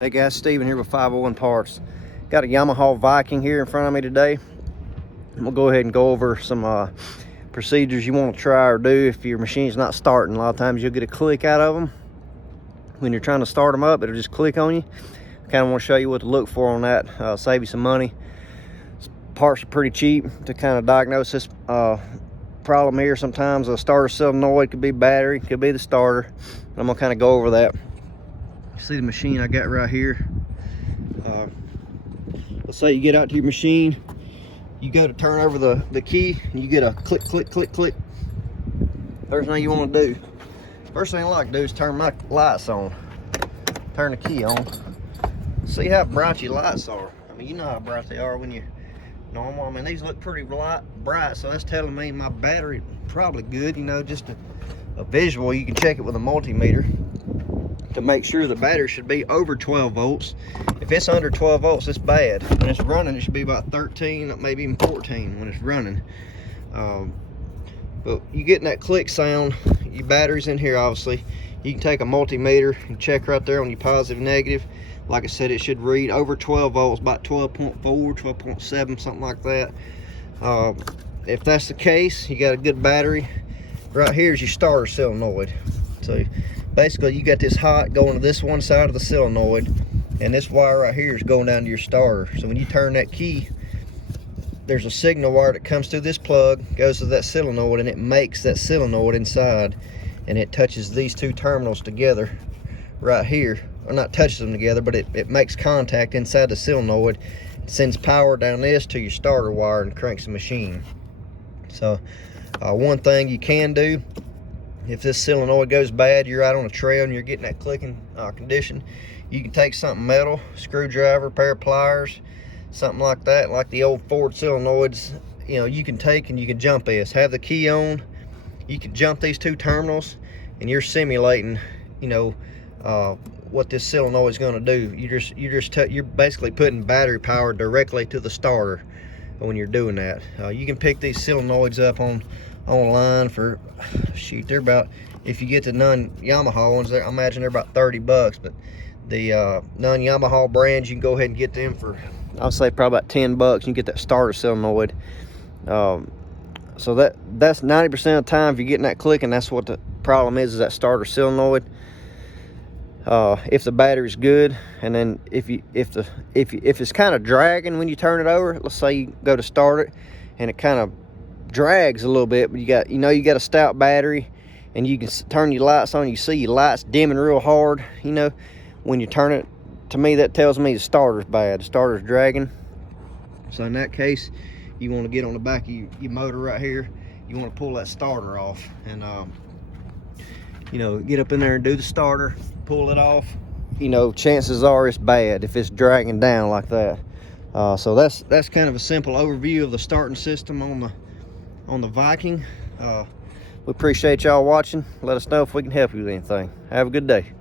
Hey guys, Steven here with 501 Parts. Got a Yamaha Viking here in front of me today. I'm gonna go ahead and go over some procedures you want to try or do if your machine's not starting. A lot of times you'll get a click out of them when you're trying to start them up. It'll just click on you. I kind of want to show you what to look for on that. Save you some money. Parts are pretty cheap to kind of diagnose this problem here. Sometimes a starter solenoid could be battery, could be the starter. I'm gonna kind of go over that. See the machine I got right here. Let's say you get out to your machine, you go to turn over the key, and you get a click, click, click, click. First thing you want to do, first thing I like to do is turn my lights on. Turn the key on. See how bright your lights are. I mean, you know how bright they are when you're normal. I mean, these look pretty bright, so that's telling me my battery probably good. You know, just a visual. You can check it with a multimeter to make sure the battery should be over 12 volts. If it's under 12 volts, it's bad. When it's running, it should be about 13, maybe even 14 when it's running. But you getting that click sound, your battery's in here obviously. You can take a multimeter and check right there on your positive, negative. Like I said, it should read over 12 volts, about 12.4, 12.7, something like that. If that's the case, you got a good battery. Right here is your starter solenoid. So basically you got this hot going to this one side of the solenoid, and this wire right here is going down to your starter. So when you turn that key, there's a signal wire that comes through this plug, goes to that solenoid, and it makes that solenoid inside, and it touches these two terminals together right here. Or not touches them together, but it makes contact inside the solenoid. It sends power down this to your starter wire and cranks the machine. So one thing you can do, if this solenoid goes bad, you're out on a trail and you're getting that clicking condition, you can take something metal, screwdriver, pair of pliers, something like that, like the old Ford solenoids. You know, you can take and you can jump this. Have the key on, you can jump these two terminals, and you're simulating, you know, what this solenoid is going to do. You're basically putting battery power directly to the starter when you're doing that. You can pick these solenoids up online for, shoot, they're about, if you get the non-Yamaha ones, I imagine they're about 30 bucks, but the non-Yamaha brands, you can go ahead and get them for, I'll say probably about 10 bucks. You can get that starter solenoid. So that's 90% of the time if you're getting that clicking, that's what the problem is that starter solenoid. If the battery's good, and then if it's kind of dragging when you turn it over, let's say you go to start it and it kind of drags a little bit, but you got a stout battery, and you can turn your lights on, you see your lights dimming real hard, you know, when you turn it. To me, that tells me the starter's bad, the starter's dragging. So in that case, you want to get on the back of your motor right here, you want to pull that starter off, and you know, get up in there and do the starter, pull it off. You know, chances are it's bad if it's dragging down like that. So that's kind of a simple overview of the starting system on the Viking. We appreciate y'all watching. Let us know if we can help you with anything. Have a good day.